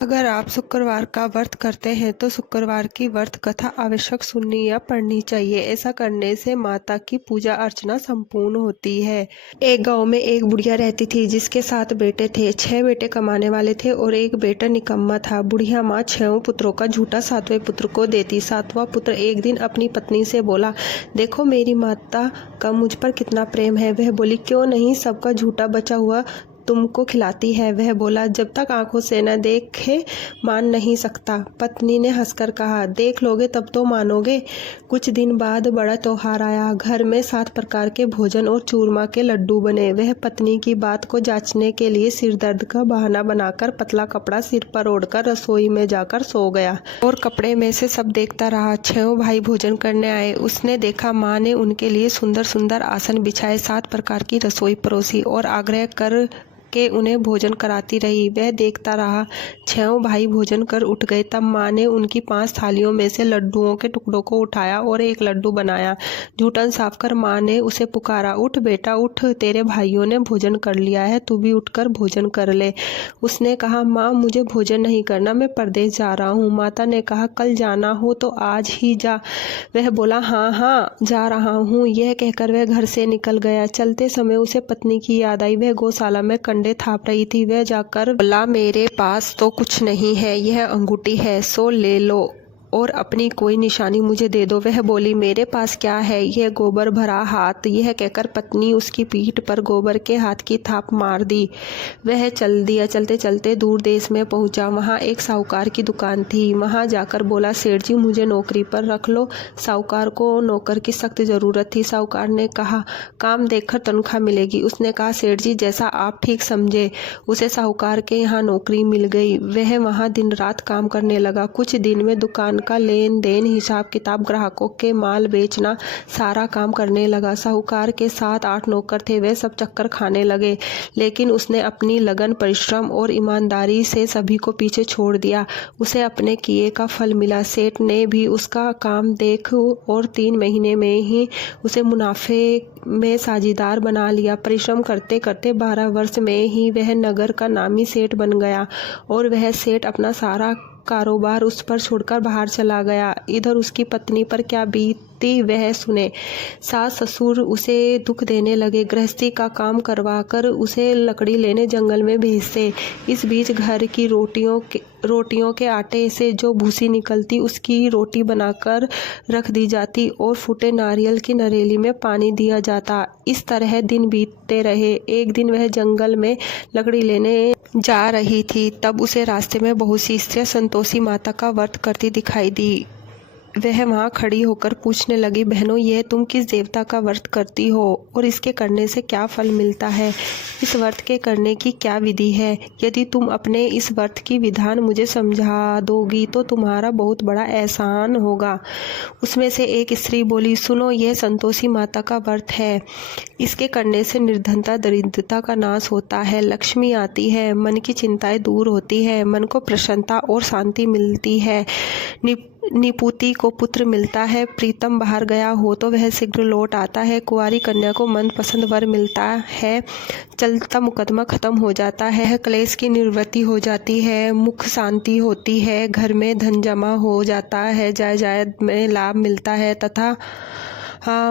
अगर आप शुक्रवार का व्रत करते हैं तो शुक्रवार की व्रत कथा आवश्यक सुननी या पढ़नी चाहिए। ऐसा करने से माता की पूजा अर्चना संपूर्ण होती है। एक गांव में एक बुढ़िया रहती थी जिसके 7 बेटे थे। 6 बेटे कमाने वाले थे और एक बेटा निकम्मा था। बुढ़िया माँ 6 पुत्रों का झूठा 7वें पुत्र को देती। 7वां पुत्र एक दिन अपनी पत्नी से बोला, देखो मेरी माता का मुझ पर कितना प्रेम है। वह बोली, क्यों नहीं, सबका झूठा बचा हुआ तुमको खिलाती है। वह बोला, जब तक आंखों से न देखे मान नहीं सकता। पत्नी ने हंसकर कहा, देख लोगे तब तो मानोगे। कुछ दिन बाद बड़ा त्योहार आया। घर में 7 प्रकार के भोजन और चूरमा के लड्डू बने। वह पत्नी की बात को जांचने के लिए सिर दर्द का बहाना बनाकर पतला कपड़ा सिर पर ओढ़कर रसोई में जाकर सो गया और कपड़े में से सब देखता रहा। 6 भाई भोजन करने आए। उसने देखा माँ ने उनके लिए सुंदर सुंदर आसन बिछाए, 7 प्रकार की रसोई परोसी और आग्रह कर के उन्हें भोजन कराती रही। वह देखता रहा। 6 भाई भोजन कर उठ गए। तब माँ ने उनकी 5 थालियों में से लड्डुओं के टुकड़ों को उठाया और एक लड्डू बनाया। जूठन साफ कर माँ ने उसे पुकारा, उठ बेटा उठ, तेरे भाइयों ने भोजन कर लिया है, तू भी उठकर भोजन कर ले। उसने कहा, माँ मुझे भोजन नहीं करना, मैं परदेश जा रहा हूँ। माता ने कहा, कल जाना हो तो आज ही जा। वह बोला, हाँ हाँ जा रहा हूँ। यह कहकर वह घर से निकल गया। चलते समय उसे पत्नी की याद आई। वह गौशाला में कंडे थाप रही थी। वह जाकर बोला, मेरे पास तो कुछ नहीं है, यह अंगूठी है, सो ले लो और अपनी कोई निशानी मुझे दे दो। वह बोली, मेरे पास क्या है, यह गोबर भरा हाथ। यह कहकर पत्नी उसकी पीठ पर गोबर के हाथ की थाप मार दी। वह चल दिया। चलते चलते दूर देश में पहुंचा। वहां एक साहूकार की दुकान थी। वहां जाकर बोला, सेठ जी मुझे नौकरी पर रख लो। साहूकार को नौकर की सख्त जरूरत थी। साहूकार ने कहा, काम देखकर तनख्वाह मिलेगी। उसने कहा, सेठ जी जैसा आप ठीक समझे। उसे साहूकार के यहाँ नौकरी मिल गई। वह वहां दिन रात काम करने लगा। कुछ दिन में दुकान का लेन देन, हिसाब किताब, ग्राहकों के माल बेचना, सारा काम करने लगा। साहूकार के 7-8 नौकर थे। वे सब चक्कर खाने लगे, लेकिन उसने अपनी लगन, परिश्रम और ईमानदारी से सभी को पीछे छोड़ दिया। उसे अपने किए का फल मिला। सेठ ने भी उसका काम देख और 3 महीने में ही उसे मुनाफे में साझीदार बना लिया। परिश्रम करते करते 12 वर्ष में ही वह नगर का नामी सेठ बन गया और वह सेठ अपना सारा कारोबार उस पर छोड़कर बाहर चला गया। इधर उसकी पत्नी पर क्या बीती वह सुने। सास ससुर उसे दुख देने लगे। गृहस्थी का काम करवाकर उसे लकड़ी लेने जंगल में भेजते। इस बीच घर की रोटियों के आटे से जो भूसी निकलती उसकी रोटी बनाकर रख दी जाती और फूटे नारियल की नरेली में पानी दिया जाता। इस तरह दिन बीतते रहे। एक दिन वह जंगल में लकड़ी लेने जा रही थी। तब उसे रास्ते में बहुत सी स्त्रियां संतोषी माता का व्रत करती दिखाई दी। वह वहां खड़ी होकर पूछने लगी, बहनों ये तुम किस देवता का व्रत करती हो और इसके करने से क्या फल मिलता है? इस व्रत के करने की क्या विधि है? यदि तुम अपने इस व्रत की विधान मुझे समझा दोगी तो तुम्हारा बहुत बड़ा एहसान होगा। उसमें से एक स्त्री बोली, सुनो, यह संतोषी माता का व्रत है। इसके करने से निर्धनता, दरिद्रता का नाश होता है, लक्ष्मी आती है, मन की चिंताएं दूर होती है, मन को प्रसन्नता और शांति मिलती है, निपुति को पुत्र मिलता है, प्रीतम बाहर गया हो तो वह शीघ्र लौट आता है, कुंवारी कन्या को मनपसंद वर मिलता है, चलता मुकदमा खत्म हो जाता है, क्लेश की निवृत्ति हो जाती है, मुख शांति होती है, घर में धन जमा हो जाता है, जायदाद में लाभ मिलता है तथा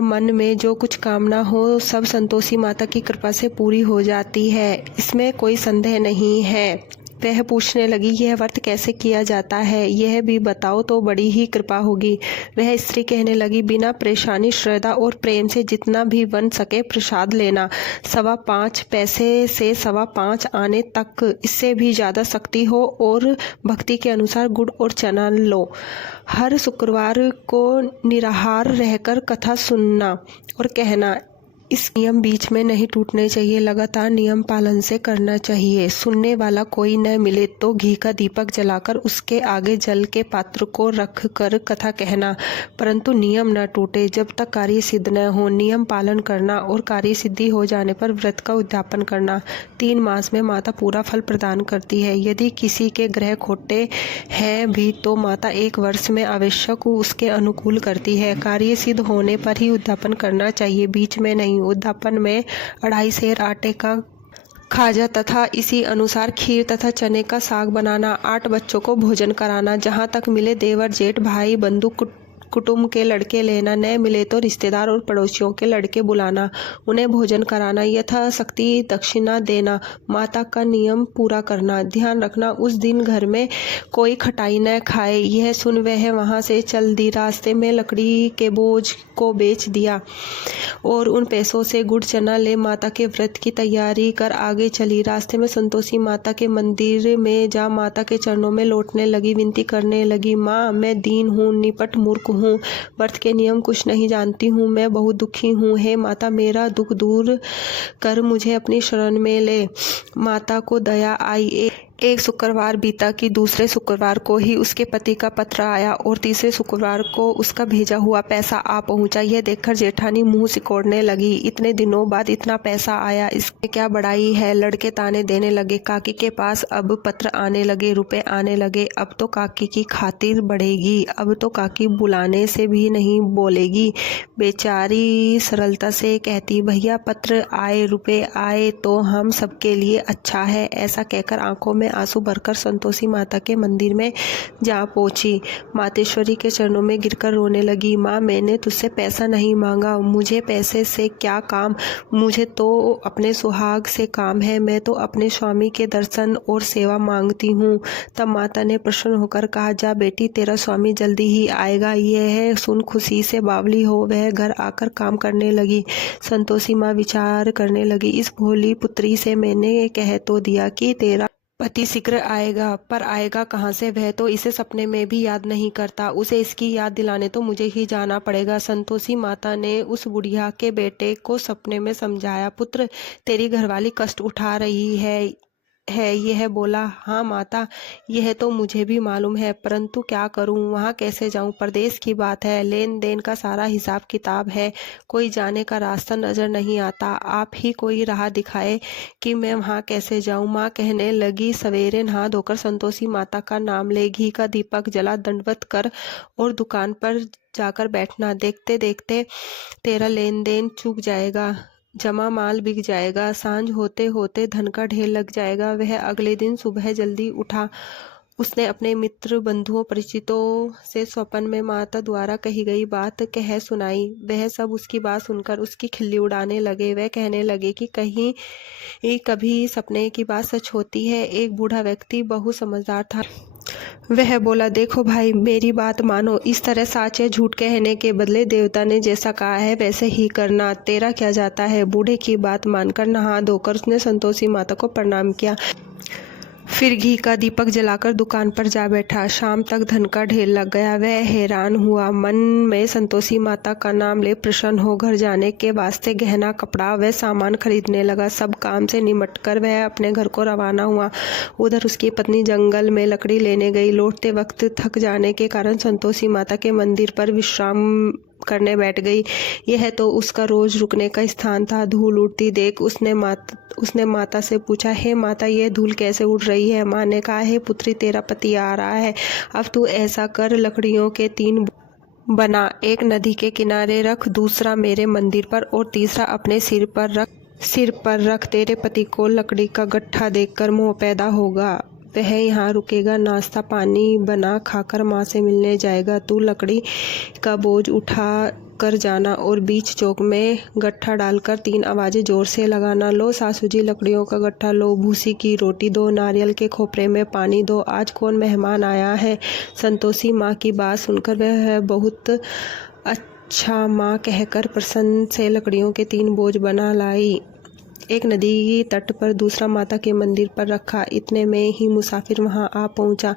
मन में जो कुछ कामना हो सब संतोषी माता की कृपा से पूरी हो जाती है। इसमें कोई संदेह नहीं है। वह पूछने लगी, यह व्रत कैसे किया जाता है, यह भी बताओ तो बड़ी ही कृपा होगी। वह स्त्री कहने लगी, बिना परेशानी, श्रद्धा और प्रेम से जितना भी बन सके प्रसाद लेना। 5.25 पैसे से 5.25 आने तक, इससे भी ज़्यादा शक्ति हो और भक्ति के अनुसार गुड़ और चना लो। हर शुक्रवार को निराहार रहकर कथा सुनना और कहना। इस नियम बीच में नहीं टूटने चाहिए, लगातार नियम पालन से करना चाहिए। सुनने वाला कोई न मिले तो घी का दीपक जलाकर उसके आगे जल के पात्र को रख कर कथा कहना, परंतु नियम न टूटे जब तक कार्य सिद्ध न हो। नियम पालन करना और कार्य सिद्धि हो जाने पर व्रत का उद्यापन करना। 3 मास में माता पूरा फल प्रदान करती है। यदि किसी के ग्रह खोटे हैं भी तो माता 1 वर्ष में आवश्यक उसके अनुकूल करती है। कार्य सिद्ध होने पर ही उद्यापन करना चाहिए, बीच में नहीं। उद्यापन में 2.5 सेर आटे का खाजा तथा इसी अनुसार खीर तथा चने का साग बनाना, 8 बच्चों को भोजन कराना, जहाँ तक मिले देवर जेठ भाई बंधु कुटुंब के लड़के लेना, न मिले तो रिश्तेदार और पड़ोसियों के लड़के बुलाना, उन्हें भोजन कराना, यथाशक्ति दक्षिणा देना, माता का नियम पूरा करना। ध्यान रखना उस दिन घर में कोई खटाई न खाए। यह सुन वह वहाँ से चल दी। रास्ते में लकड़ी के बोझ को बेच दिया और उन पैसों से गुड़ चना ले माता के व्रत की तैयारी कर आगे चली। रास्ते में संतोषी माता के मंदिर में जा माता के चरणों में लौटने लगी, विनती करने लगी, माँ मैं दीन हूँ, निपट मूर्ख हूँ, व्रत के नियम कुछ नहीं जानती हूँ, मैं बहुत दुखी हूँ। हे माता मेरा दुख दूर कर मुझे अपनी शरण में ले। माता को दया आई। एक शुक्रवार बीता कि दूसरे शुक्रवार को ही उसके पति का पत्र आया और तीसरे शुक्रवार को उसका भेजा हुआ पैसा आ पहुंचा। यह देखकर जेठानी मुंह सिकोड़ने लगी, इतने दिनों बाद इतना पैसा आया, इसमें क्या बड़ाई है। लड़के ताने देने लगे। काकी के पास अब पत्र आने लगे, रुपए आने लगे। अब तो काकी की खातिर बढ़ेगी, अब तो काकी बुलाने से भी नहीं बोलेगी। बेचारी सरलता से कहती, भैया पत्र आए, रुपए आए तो हम सबके लिए अच्छा है। ऐसा कहकर आंखों में आंसू भरकर संतोषी माता के मंदिर में जा पहुंची। मातेश्वरी के चरणों में गिरकर रोने लगी। माँ मैंने तुझसे पैसा नहीं मांगा, मुझे पैसे से क्या काम, मुझे तो अपने सुहाग से काम है, मैं तो अपने स्वामी के दर्शन और सेवा मांगती हूँ। तब माता ने प्रसन्न होकर कहा, जा बेटी तेरा स्वामी जल्दी ही आएगा। यह सुन खुशी से बावली हो वह घर आकर काम करने लगी। संतोषी माँ विचार करने लगी, इस भोली पुत्री से मैंने कह तो दिया कि तेरा पति शीघ्र आएगा, पर आएगा कहाँ से, वह तो इसे सपने में भी याद नहीं करता, उसे इसकी याद दिलाने तो मुझे ही जाना पड़ेगा। संतोषी माता ने उस बुढ़िया के बेटे को सपने में समझाया, पुत्र तेरी घरवाली कष्ट उठा रही है। यह बोला, हाँ माता यह तो मुझे भी मालूम है, परंतु क्या करूं, वहाँ कैसे जाऊं, प्रदेश की बात है, लेन देन का सारा हिसाब किताब है, कोई जाने का रास्ता नजर नहीं आता, आप ही कोई राह दिखाए कि मैं वहाँ कैसे जाऊं। माँ कहने लगी, सवेरे नहा धोकर संतोषी माता का नाम ले, घी का दीपक जला, दंडवत कर और दुकान पर जाकर बैठना। देखते देखते तेरा लेन देन चूक जाएगा, जमा माल बिक जाएगा, सांझ होते होते धन का ढेर लग जाएगा। वह अगले दिन सुबह जल्दी उठा। उसने अपने मित्र बंधुओं परिचितों से स्वप्न में माता द्वारा कही गई बात कह सुनाई। वह सब उसकी बात सुनकर उसकी खिल्ली उड़ाने लगे। वह कहने लगे कि कहीं कभी सपने की बात सच होती है। एक बूढ़ा व्यक्ति बहुत समझदार था। वह बोला, देखो भाई मेरी बात मानो, इस तरह सच या झूठ कहने के बदले देवता ने जैसा कहा है वैसे ही करना, तेरा क्या जाता है। बूढ़े की बात मानकर नहा धोकर उसने संतोषी माता को प्रणाम किया, फिर घी का दीपक जलाकर दुकान पर जा बैठा। शाम तक धन का ढेर लग गया। वह हैरान हुआ, मन में संतोषी माता का नाम ले प्रसन्न हो घर जाने के वास्ते गहना कपड़ा व सामान खरीदने लगा। सब काम से निमटकर वह अपने घर को रवाना हुआ। उधर उसकी पत्नी जंगल में लकड़ी लेने गई। लौटते वक्त थक जाने के कारण संतोषी माता के मंदिर पर विश्राम करने बैठ गई। यह तो उसका रोज रुकने का स्थान था। धूल उड़ती देख उसने माता से पूछा, हे माता ये धूल कैसे उड़ रही है। माँ ने कहा, हे पुत्री तेरा पति आ रहा है, अब तू ऐसा कर लकड़ियों के 3 बना, एक नदी के किनारे रख, दूसरा मेरे मंदिर पर और तीसरा अपने सिर पर रख। तेरे पति को लकड़ी का गट्ठा देखकर मोह पैदा होगा, वह यहाँ रुकेगा, नाश्ता पानी बना खाकर माँ से मिलने जाएगा। तू लकड़ी का बोझ उठा कर जाना और बीच चौक में गट्ठा डालकर 3 आवाजें जोर से लगाना, लो सासू जी लकड़ियों का गट्ठा लो, भूसी की रोटी दो, नारियल के खोपरे में पानी दो, आज कौन मेहमान आया है। संतोषी माँ की बात सुनकर वह बहुत अच्छा माँ कहकर प्रसन्न से लकड़ियों के 3 बोझ बना लाई। एक नदी तट पर, दूसरा माता के मंदिर पर रखा। इतने में ही मुसाफिर वहां आ पहुंचा।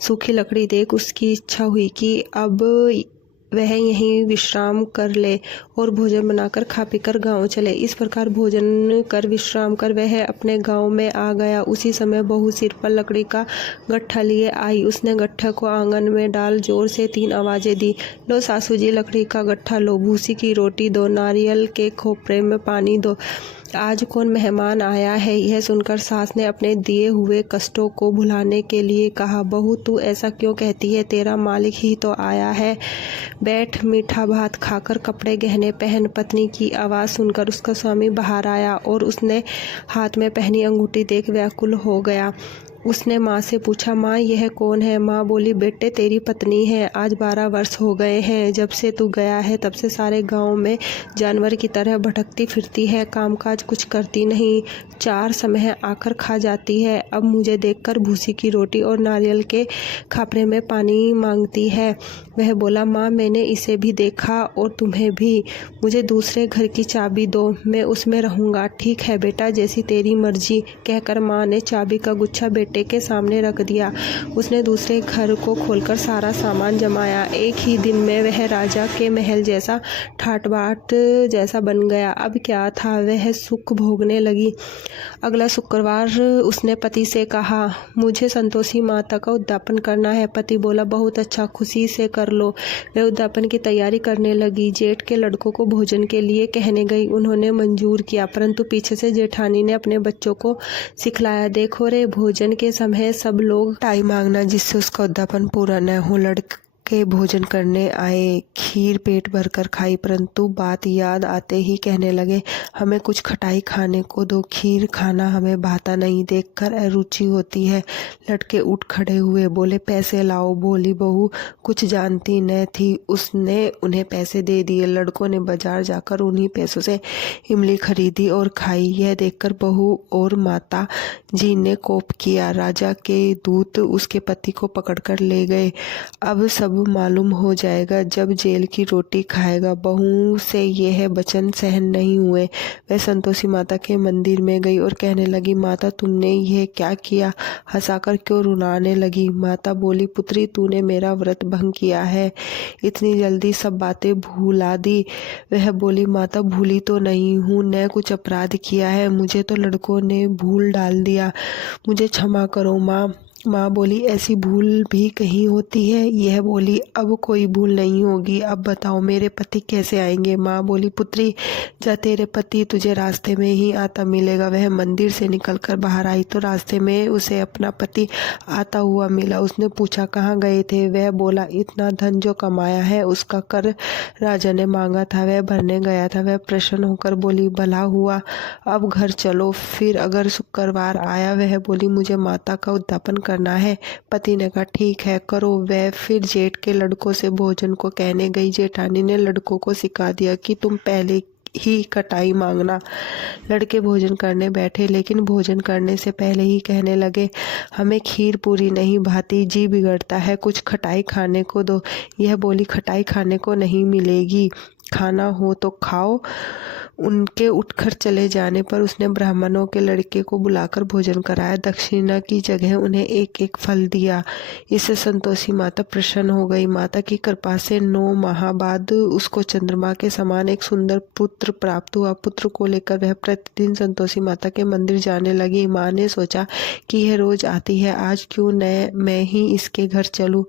सूखी लकड़ी देख उसकी इच्छा हुई कि अब वह यहीं विश्राम कर ले और भोजन बनाकर खा पीकर गांव चले। इस प्रकार भोजन कर विश्राम कर वह अपने गांव में आ गया। उसी समय बहू सिर पर लकड़ी का गट्ठा लिए आई। उसने गट्ठे को आंगन में डाल जोर से 3 आवाजें दी, लो सासू जी लकड़ी का गट्ठा लो, भूसी की रोटी दो, नारियल के खोपरे में पानी दो। आज कौन मेहमान आया है? यह सुनकर सास ने अपने दिए हुए कष्टों को भुलाने के लिए कहा, बहू तू ऐसा क्यों कहती है? तेरा मालिक ही तो आया है। बैठ, मीठा भात खाकर कपड़े गहने पहन। पत्नी की आवाज़ सुनकर उसका स्वामी बाहर आया और उसने हाथ में पहनी अंगूठी देख व्याकुल हो गया। उसने माँ से पूछा, माँ यह कौन है? माँ बोली, बेटे तेरी पत्नी है। आज 12 वर्ष हो गए हैं जब से तू गया है, तब से सारे गांव में जानवर की तरह भटकती फिरती है, कामकाज कुछ करती नहीं, 4 समय आकर खा जाती है। अब मुझे देखकर भूसी की रोटी और नारियल के खापरे में पानी मांगती है। वह बोला, माँ मैंने इसे भी देखा और तुम्हें भी। मुझे दूसरे घर की चाबी दो, मैं उसमें रहूँगा। ठीक है बेटा, जैसी तेरी मर्जी, कहकर माँ ने चाबी का गुच्छा बेटे के सामने रख दिया। उसने दूसरे घर को खोलकर सारा सामान जमाया। एक ही दिन में वह राजा के महल जैसा ठाट बाट जैसा बन गया। अब क्या था, वह सुख भोगने लगी। अगला शुक्रवार उसने पति से कहा, मुझे संतोषी माता का उद्यापन करना है। पति बोला, बहुत अच्छा, खुशी से कर लो। वह उद्यापन की तैयारी करने लगी। जेठ के लड़कों को भोजन के लिए कहने गई। उन्होंने मंजूर किया, परंतु पीछे से जेठानी ने अपने बच्चों को सिखलाया, देखो रे, भोजन के समय सब लोग टाई मांगना जिससे उसका उद्यापन पूरा न हो। लड़के भोजन करने आए, खीर पेट भरकर खाई, परंतु बात याद आते ही कहने लगे, हमें कुछ खटाई खाने को दो, खीर खाना हमें भाता नहीं, देखकर अरुचि होती है। लड़के उठ खड़े हुए, बोले, पैसे लाओ। बोली बहू कुछ जानती न थी, उसने उन्हें पैसे दे दिए। लड़कों ने बाजार जाकर उन्हीं पैसों से इमली खरीदी और खाई। यह देखकर बहू और माता जी ने कोप किया। राजा के दूत उसके पति को पकड़कर ले गए। अब सब मालूम हो जाएगा जब जेल की रोटी खाएगा। बहू से यह वचन सहन नहीं हुए। वह संतोषी माता के मंदिर में गई और कहने लगी, माता तुमने यह क्या किया? हंसाकर क्यों रुलाने लगी? माता बोली, पुत्री तूने मेरा व्रत भंग किया है, इतनी जल्दी सब बातें भूला दी। वह बोली, माता भूली तो नहीं हूँ, न कुछ अपराध किया है, मुझे तो लड़कों ने भूल डाल दिया, मुझे क्षमा करो माँ। माँ बोली, ऐसी भूल भी कहीं होती है? यह बोली, अब कोई भूल नहीं होगी। अब बताओ मेरे पति कैसे आएंगे? माँ बोली, पुत्री जा, तेरे पति तुझे रास्ते में ही आता मिलेगा। वह मंदिर से निकलकर बाहर आई तो रास्ते में उसे अपना पति आता हुआ मिला। उसने पूछा, कहाँ गए थे? वह बोला, इतना धन जो कमाया है उसका कर राजा ने मांगा था, वह भरने गया था। वह प्रसन्न होकर बोली, भला हुआ, अब घर चलो। फिर अगर शुक्रवार आया, वह बोली, मुझे माता का उद्यापन करना है। पति ने कहा, ठीक है करो। वह फिर जेठ के लड़कों से भोजन को कहने गई। जेठानी ने लड़कों को सिखा दिया कि तुम पहले ही कटाई मांगना। लड़के भोजन करने बैठे, लेकिन भोजन करने से पहले ही कहने लगे, हमें खीर पूरी नहीं भाती, जी बिगड़ता है, कुछ खटाई खाने को दो। यह बोली, खटाई खाने को नहीं मिलेगी, खाना हो तो खाओ। उनके उठकर चले जाने पर उसने ब्राह्मणों के लड़के को बुलाकर भोजन कराया। दक्षिणा की जगह उन्हें एक एक फल दिया। इससे संतोषी माता प्रसन्न हो गई। माता की कृपा से 9 माह बाद उसको चंद्रमा के समान एक सुंदर पुत्र प्राप्त हुआ। पुत्र को लेकर वह प्रतिदिन संतोषी माता के मंदिर जाने लगी। माँ ने सोचा कि यह रोज आती है, आज क्यों न मैं ही इसके घर चलूं,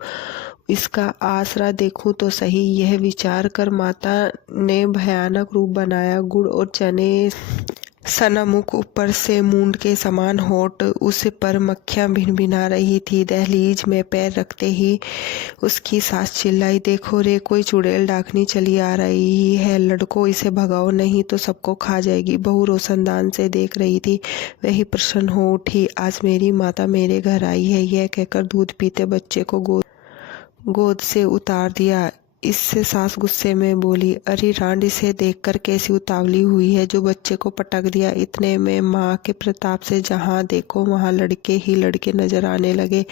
इसका आसरा देखूं तो सही। यह विचार कर माता ने भयानक रूप बनाया। गुड़ और चने सना मुख, ऊपर से मूंड के समान होठ, उस पर मक्खियां भिनभिना रही थी। दहलीज में पैर रखते ही उसकी सास चिल्लाई, देखो रे, कोई चुड़ैल डाकनी चली आ रही है, लड़को इसे भगाओ नहीं तो सबको खा जाएगी। बहू रोशनदान से देख रही थी। वही प्रसन्न हो उठी, आज मेरी माता मेरे घर आई है। यह कहकर दूध पीते बच्चे को गोद से उतार दिया। इससे सास गुस्से में बोली, अरे रांड, इसे देखकर कैसी उतावली हुई है जो बच्चे को पटक दिया। इतने में माँ के प्रताप से जहाँ देखो वहाँ लड़के ही लड़के नजर आने लगे।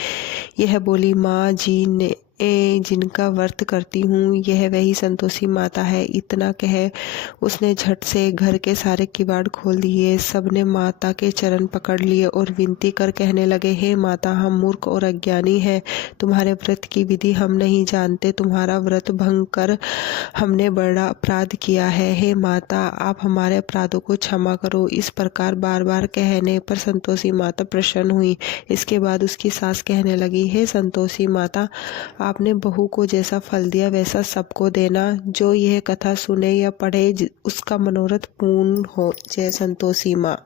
यह बोली, माँ जी ने जिनका व्रत करती हूँ, यह वही संतोषी माता है। इतना कह उसने झट से घर के सारे किवाड़ खोल दिए। सबने माता के चरण पकड़ लिए और विनती कर कहने लगे, हे माता, हम मूर्ख और अज्ञानी हैं, तुम्हारे व्रत की विधि हम नहीं जानते, तुम्हारा व्रत भंग कर हमने बड़ा अपराध किया है। हे माता, आप हमारे अपराधों को क्षमा करो। इस प्रकार बार बार कहने पर संतोषी माता प्रसन्न हुई। इसके बाद उसकी सास कहने लगी, हे संतोषी माता, आपने बहू को जैसा फल दिया वैसा सबको देना। जो यह कथा सुने या पढ़े उसका मनोरथ पूर्ण हो। जय संतोषी माँ।